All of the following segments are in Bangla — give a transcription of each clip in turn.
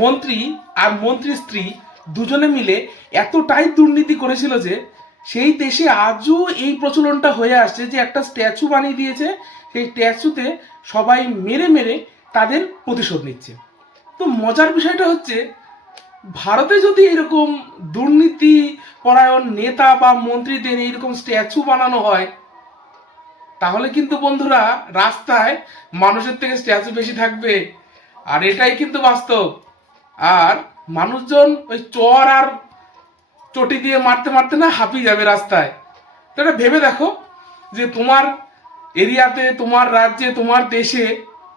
মন্ত্রী আর মন্ত্রীর স্ত্রী দুজনে মিলে এতটাই দুর্নীতি করেছিল যে সেই দেশে আজও এই প্রচলনটা হয়ে আসছে যে একটা স্ট্যাচু বানিয়ে দিয়েছে, সেই স্ট্যাচুতে সবাই মেরে মেরে তাদের প্রতিশোধ নিচ্ছে। তো মজার বিষয়টা হচ্ছে, ভারতে যদি এরকম দুর্নীতি পরায়ণ নেতা বা মন্ত্রীদের এইরকম স্ট্যাচু বানানো হয়, তাহলে কিন্তু বন্ধুরা রাস্তায় মানুষের থেকে স্ট্যাচু বেশি থাকবে। আর এটাই কিন্তু বাস্তব। আর মানুষজন ওই চর আর চটি দিয়ে মারতে মারতে না হাঁপিয়ে যাবে রাস্তায়। তো এটা ভেবে দেখো যে তোমার এরিয়াতে, তোমার রাজ্যে, তোমার দেশে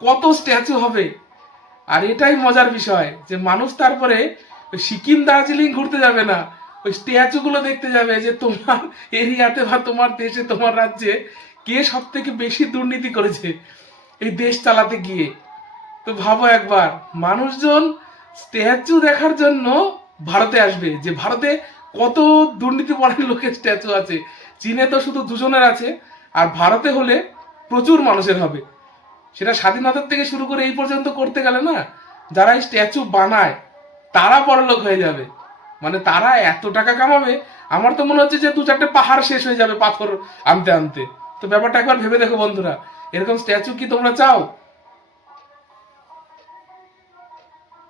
কত স্ট্যাচু হবে। আর এটাই মজার বিষয় যে মানুষ তারপরে ওই সিকিম দার্জিলিং ঘুরতে যাবে না, ওই স্ট্যাচু গুলো দেখতে যাবে যে তোমার এরিয়াতে বা তোমার দেশে, তোমার রাজ্যে কে সব থেকে বেশি দুর্নীতি করেছে এই দেশ চালাতে গিয়ে। তো ভাবো একবার, মানুষজন স্ট্যাচু দেখার জন্য ভারতে আসবে, যে ভারতে কত দুর্নীতিপরায়ণ লোকের স্ট্যাচু আছে। চীনে তো শুধু দুজনের আছে, আর ভারতে হলে প্রচুর মানুষের হবে। সেটা স্বাধীনতার থেকে শুরু করে এই পর্যন্ত করতে গেলে না, যারা এই স্ট্যাচু বানায় তারা বড়লোক হয়ে যাবে। মানে তারা এত টাকা কামাবে, আমার তো মনে হচ্ছে যে দু চারটে পাহাড় শেষ হয়ে যাবে পাথর আনতে আনতে। তো ব্যাপারটা একবার ভেবে দেখো বন্ধুরা, এরকম স্ট্যাচু কি তোমরা চাও?